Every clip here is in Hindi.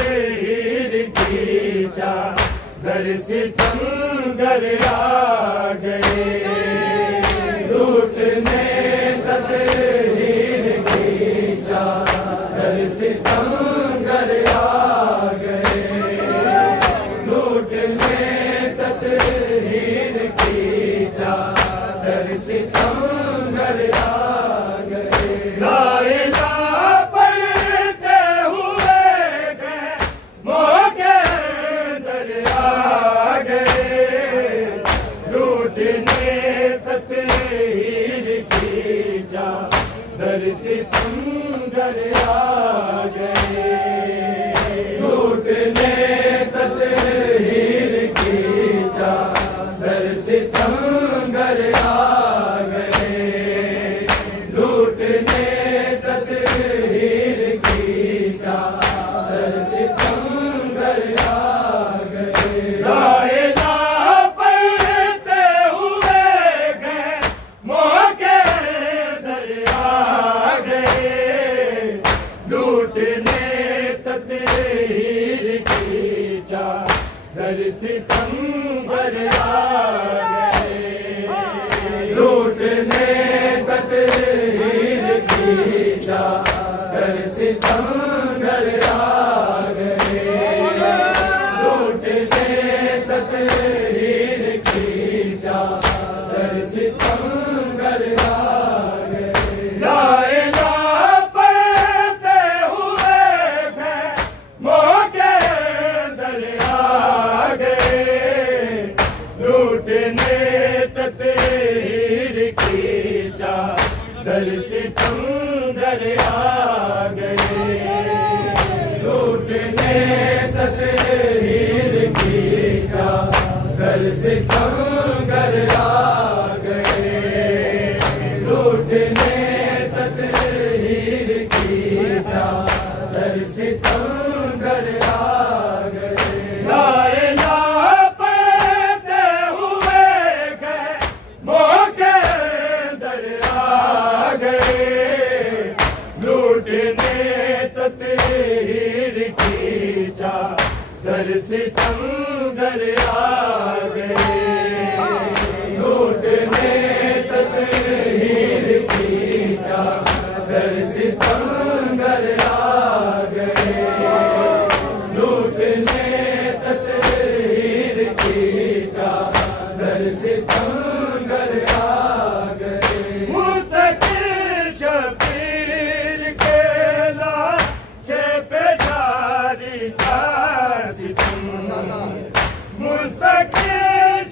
हीर खींचा घर सितमगर आ गए लूटने तक हीर खींचा घर सितमगर आ गए लूटने तक हीर खींचा घर सितमगर आ गए ला इलाहा पढ़ते हुए गए मौके अंदर आ गए लूटने तक हीर खींचा घर सितमगर आ गए लूटने तक हीर खींचा घर सितमगर आ गए लूटने तक हीर खींचा घर सितमगर आ गए ला इलाहा पढ़ते हुए गए मौके अंदर आ गए लूटने तक हीर खींचा घर सितमगर आ गए लूटने तक हीर खींचा घर सितमगर आ गए लूटने तक हीर खींचा घर सितमगर आ गए ला इलाहा पढ़ते हुए गए मौके अंदर आ गए लूटने तक हीर खींचा घर सितमगर आ गए लूटने तक हीर खींचा घर सितमगर आ गए लूटने तक हीर खींचा घर सितमगर आ गए ला इलाहा पढ़ते हुए गए मौके अंदर आ गए लूटने तक हीर खींचा घर सितमगर आ गए लूटने तक हीर खींचा घर सितमगर आ गए लूटने तक हीर खींचा घर सितमगर आ गए मुस्तकिल शबीर के लाशे पे जारी था सितम मुस्तकिल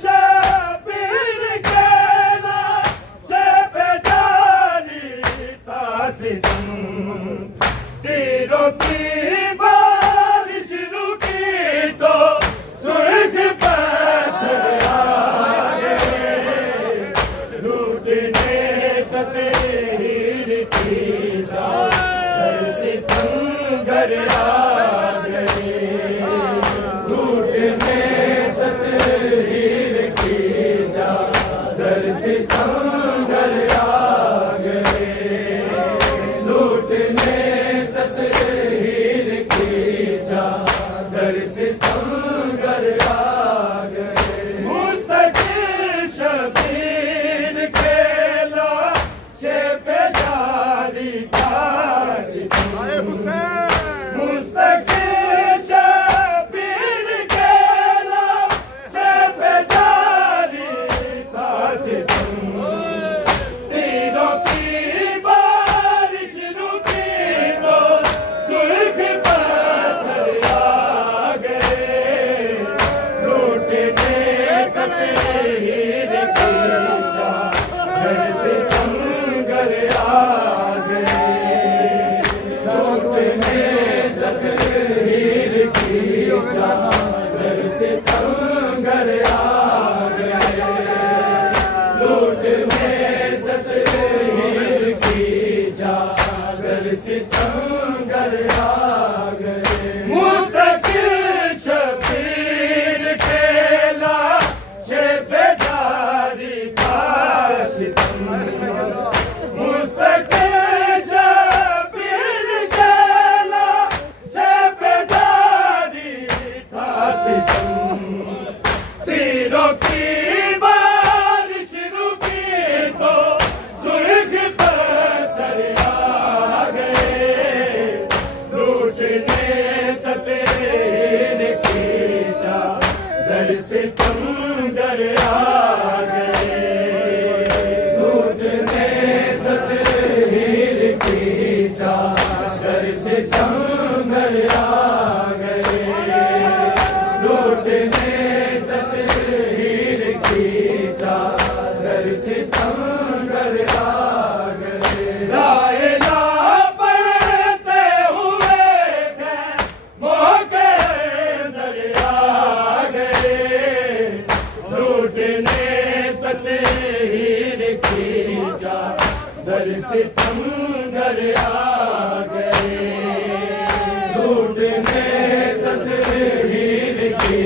की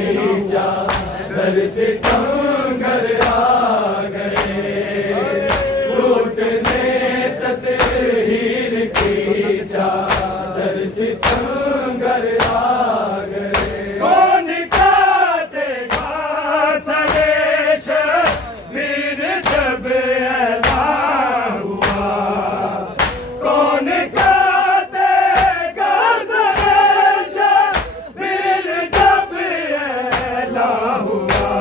चादर सितमगर आ गए, लूटने तत्हीर की चादर सितमगर आ गए। कौन काटेगा सरेश वीर जब ऐलान हुआ, कौन काटेगा सरेश वीर जब ऐलान हुआ।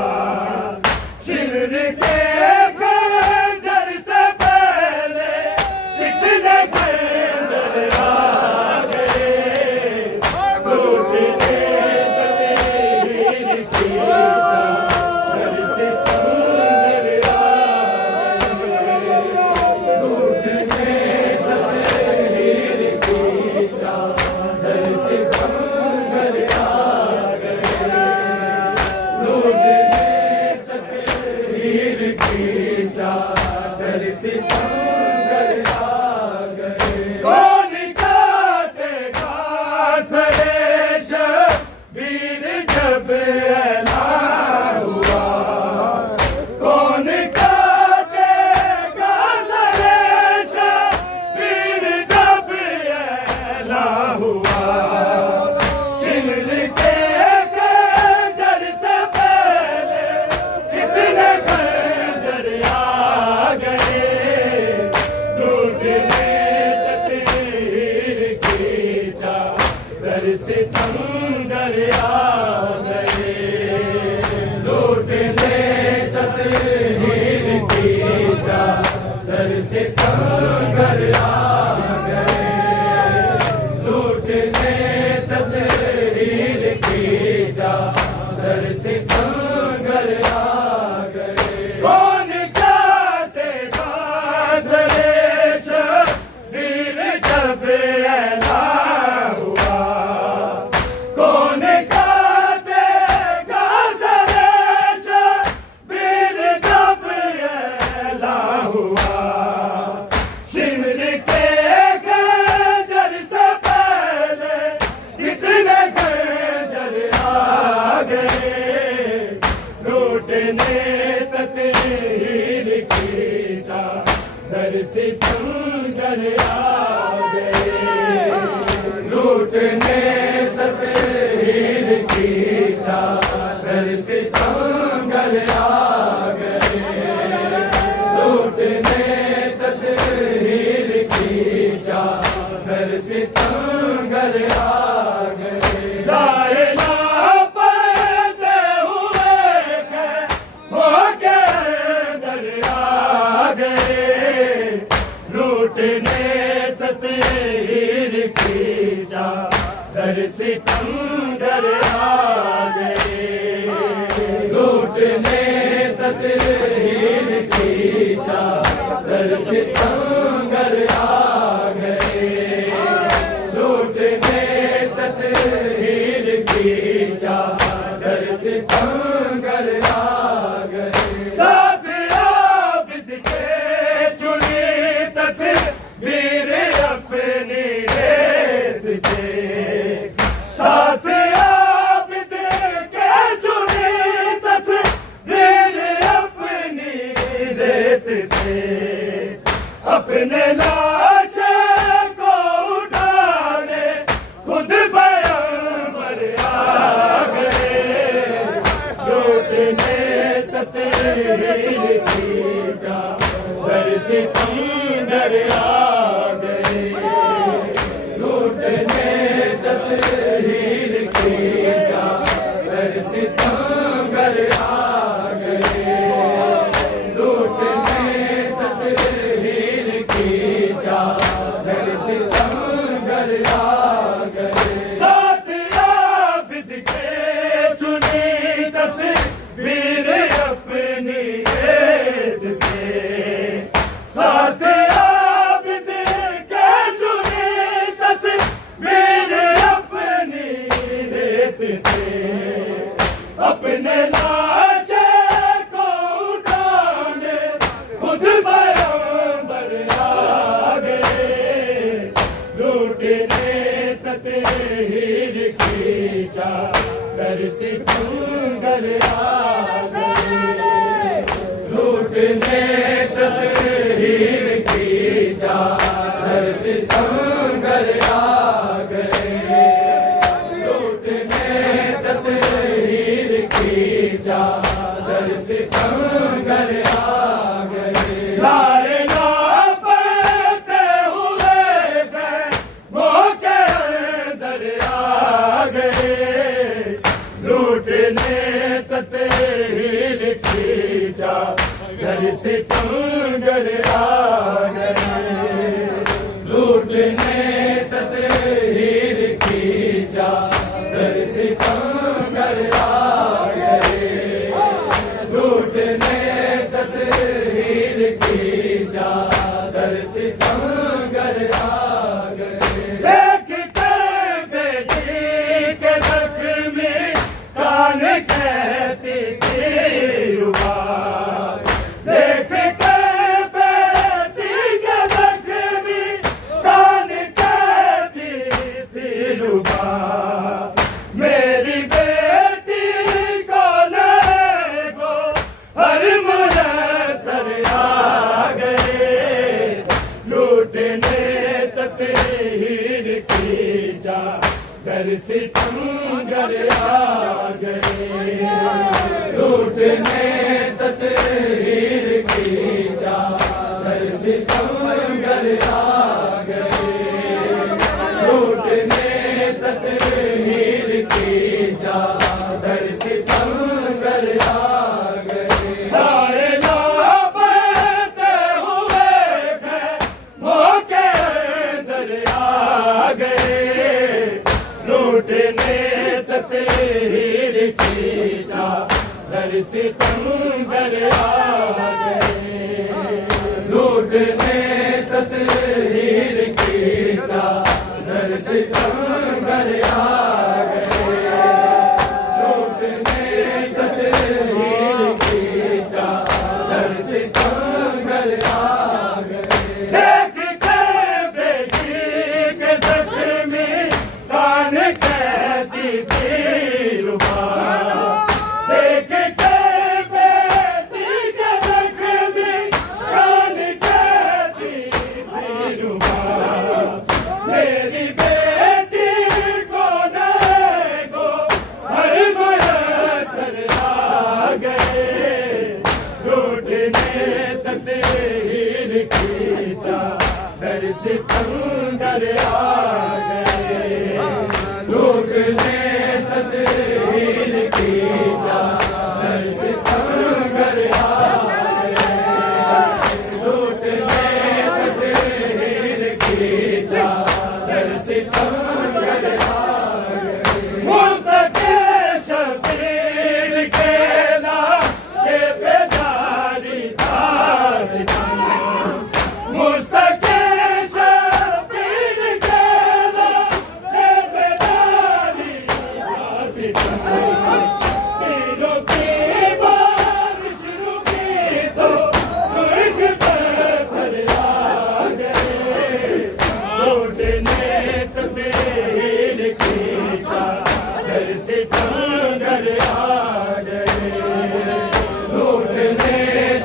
शिविर के खंजर से पहले कितने खंजर आ गए, लूटने तत्हीर की चादर सितमगर आ गए, लूटने तत्हीर की चादर सितमगर आ गए, लूटने तत्हीर की चादर सितमगर आ गए। कौन काटेगा सरेश वीर जब ऐलान हुआ, कौन काटेगा सरेश वीर जब ऐलान हुआ। शिविर के खंजर से पहले कितने खंजर आ गए, लूटने तत्हीर की चादर सितमगर आ गए, लूटने तत्हीर की चादर सितमगर आ गए, लूटने तत्हीर की चादर सितमगर आ गए। कौन काटेगा सरेश वीर जब ऐलान हुआ, कौन काटेगा सरेश वीर जब ऐलान हुआ। शिविर के खंजर से पहले कितने खंजर आ गए, लूटने तत्हीर की चादर सितमगर आ गए, लूटने तत्हीर की चादर सितमगर आ गए, लूटने तत्हीर की चादर सितमगर आ गए। लाए ला पड़ते हुए मौके अंदर आ गए, लूटने तत्हीर की चादर सितमगर आ गए, लूटने तत्हीर की चादर सितमगर आ गए, लूटने तत्हीर की चादर सितमगर आ गए। साथ आबिद के चुनी तस्वीर अपनी रेत से, साथ आबिद के चुनी तस्वीर अपनी रेत से, अपने लाश को उठाने खुद पैगंबर आ गए, लूटने तत्हीर की चादर सितमगर आ गए, लूटने तत्हीर की चादर सितमगर आ गए, लूटने तत्हीर की चादर सितमगर आ गए। साथ आबिद के चुनी तस्वीर अपनी रेत से, साथ आबिद के चुनी तस्वीर अपनी रेत से, अपने लाश को उठाने खुद पैगंबर आ गए, लूटने तत्हीर की चादर घर सितमगर आ गए, लूटने तदहीर की चादर सितमगर आ गए, लूटने तदहीर की चादर सितमगर आ गए। लाए लापते हुए गए मौके अंदर आ गए, लूटने तदहीर की चादर सितमगर आ गए, लूटने तदहीर की चादर सितमगर आ गए, लूटने तदहीर की चादर सितमगर आ गए। देख के बेटी के जख्मी कान कहती थी रुबा, देख के बेटी के जख्मी कान कहती थी रुबा, मेरी बेटी को ले गो हर मुयस्सर आ गए, लूटने तदहीर की चादर सितमगर आ गए, लूटने तदहीर की चादर सितमगर आ गए, लूटने तदहीर की चादर सितमगर आ गए। लाए लापते हुए गए मौके अंदर आ गए, लूटने तदहीर की चादर सितमगर आ गए, लूटने तदहीर की चादर सितमगर आ गए, लूटने तदहीर की चादर सितमगर आ गए। देख के बेटी के जख्मी कान कहती थी रुबा, देख के बेटी के जख्मी कान कहती थी रुबा, मेरी बेटी को ले गो हर मुयस्सर आ गए, लूटने तदहीर की चादर सितमगर आ गए, लूटने तदहीर की चादर सितमगर आ गए, लूटने तदहीर की चादर सितमगर आ गए। मुस्तके शबीर के लाशे पे जारी था सितम, मुस्तके शबीर के लाशे पे जारी था सितम, तीनों की बारिश रुकी तो स्वर्ग पत्थर आ गए, लूटने तदहीर की चादर सितमगर आ गए, लूटने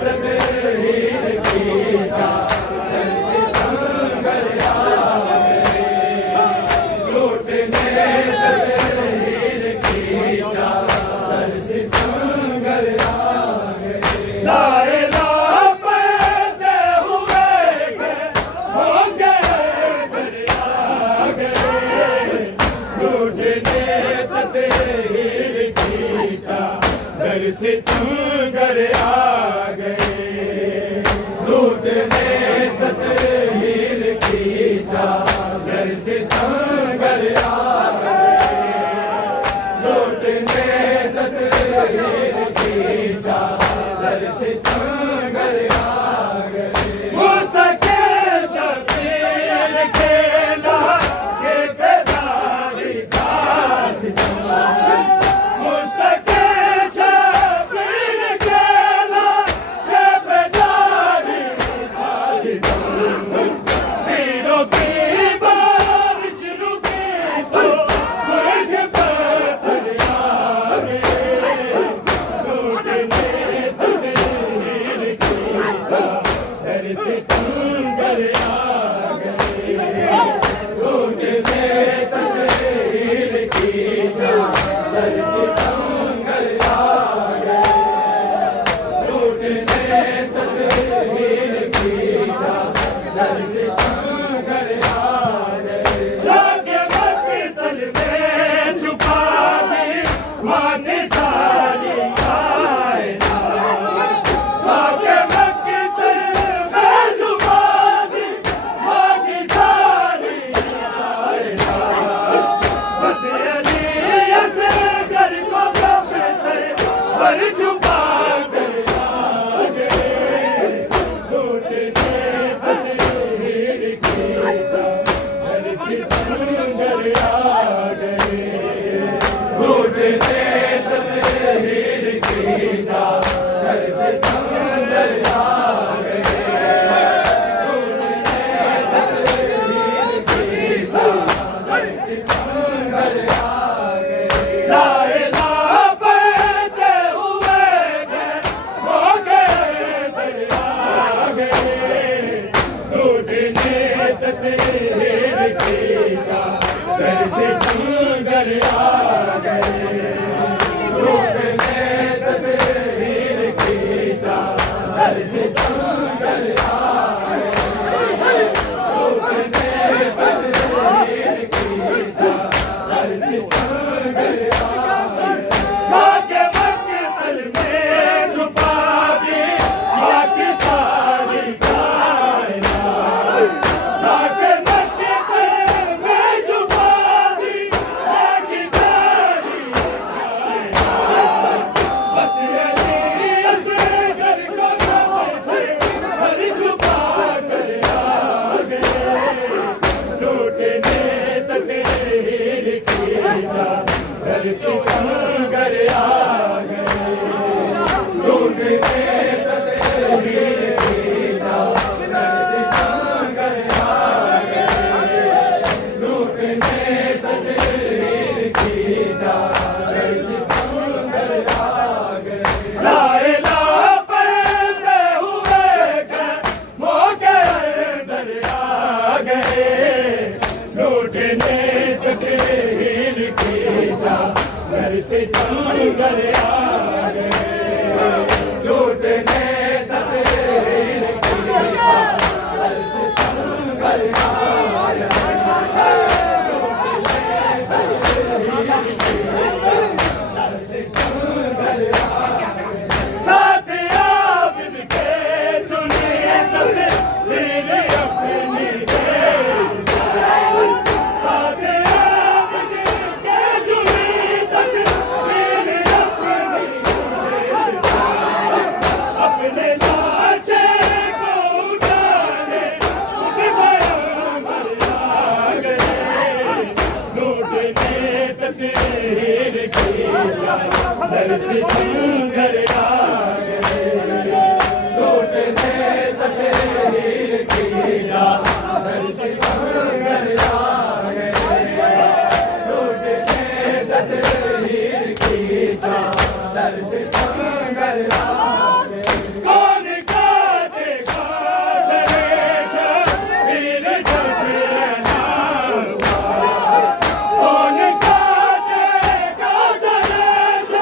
तदहीर की चादर सितमगर आ गए, लूटने तदहीर की चादर सितमगर आ गए। लाए लापते हुए गए मौके अंदर आ गए, लूटने तदहीर की चादर सितमगर आ गए, लूटने तदहीर की चादर सितमगर आ गए, लूटने तदहीर की चादर सितमगर आ गए। मुस्तके शबीर के लाशे पे जारी था सितम, मुस्तके शबीर के लाशे पे जारी था सितम, तीनों की बारिश रुकी तो स्वर्ग पत्थर आ चादर सितमगर आ गए, लूटने तस्वीर की चादर सितमगर आ गए। लाके मक्तल में छुपा दी माँ की सारी कायनात, लाके मक्तल में छुपा दी माँ की सारी कायनात। बस अली असगर को कब से पर छुपा कर आ गए, लूटने तस्वीर की चादर सितमगर आ गए, लूटने तस्वीर की चादर सितमगर आ गए, लूटने तस्वीर की चादर सितमगर आ गए। लाइला पढ़ते हुए घर हो गए दरिया गए, लूटने तस्वीर की चादर सितमगर आ गए, लूटने तस्वीर की चादर सितमगर आ गए, लूटने तस्वीर की चादर सितमगर आ गए। लाके मक्तल में छुपा दी माँ की सारी कायनात, लाके मक्तल में छुपा दी माँ की सारी कायनात। बस अली असगर को कब से पर छुपा कर आ गए, लूटने तस्वीर की चादर सितमगर आ गए, लूटने तस्वीर की चादर सितमगर आ गए, लूटने तस्वीर की चादर सितमगर आ गए। लाइला पढ़ते हुए घर मौके दरिया गए, लूटने तस्वीर की चादर सितमगर आ गए, लूटने तस्वीर की चादर सितमगर आ गए, साथ आबिद के चुने तस्वीर अपनी दे, साथ आबिद के चुने तस्वीर अपनी दे, अपने लाशे को उठाने खुद बराबर आ गए, लूटने तस्वीर की चादर सितमगर आ गए, लूटने तस्वीर की चादर सितमगर आ गए, लूटने तस्वीर की चादर सितमगर आ गए। कौन काटेगा सरेश वीर जब नाम, कौन काटेगा सरेश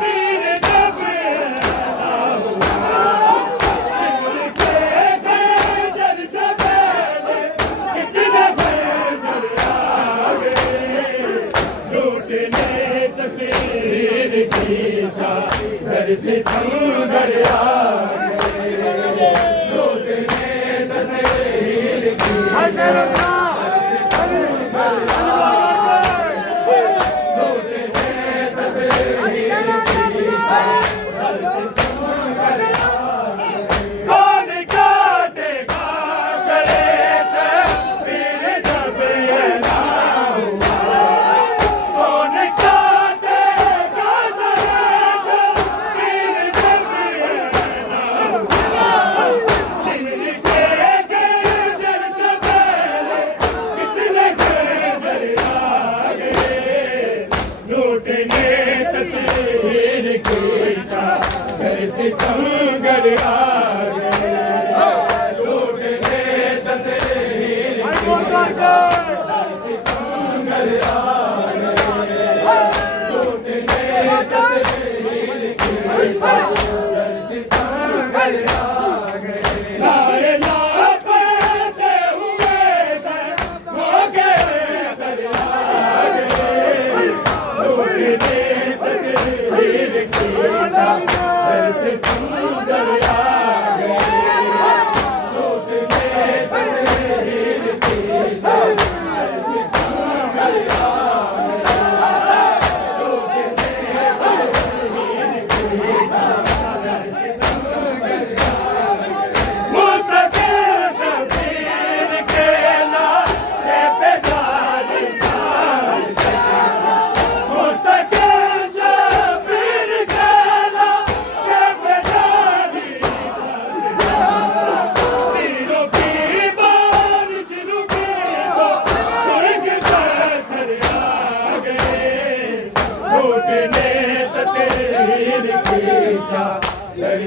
वीर जब नाम, सिर के खंजर से पहले कितने खंजर आ गए, लूटने तस्वीर की चादर सितमगर आ गए, लूटने तस्वीर की चादर सितमगर आ गए, लूटने तस्वीर की चादर सितमगर आ गए। कौन काटेगा सरेश वीर जब नाम, कौन काटेगा सरेश वीर जब नाम, सिर के खंजर से पहले कितने खंजर आ गए, लूटने तस्वीर की चादर सितमगर आ गए, लूटने तस्वीर की चादर सितमगर आ गए।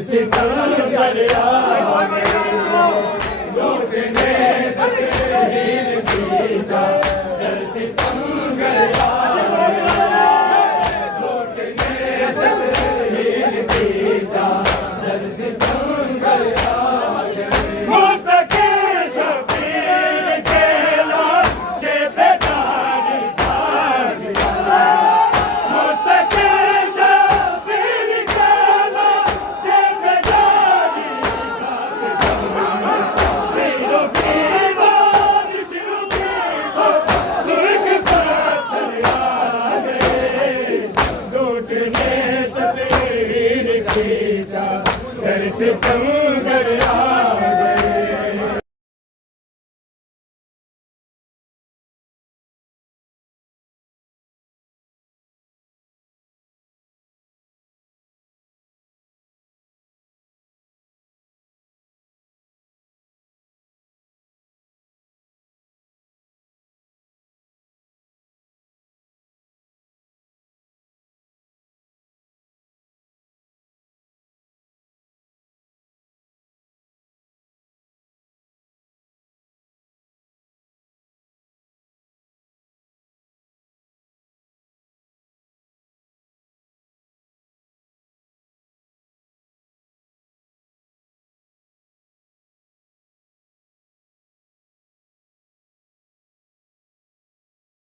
सितम कर आगे लूटने तकदीर खींचा दर सितम कर आगे लूटने तकदीर खींचा दर सितम कर आगे मुस्तकिल शबीर के लाशे पे तारी ताज मुस्तकिल शबीर के लाशे पे तारी ताज वीरों की बारिश रुकी हो सुर्ख पत्थर आ गए लूटने तकदीर खींचा घर से तुम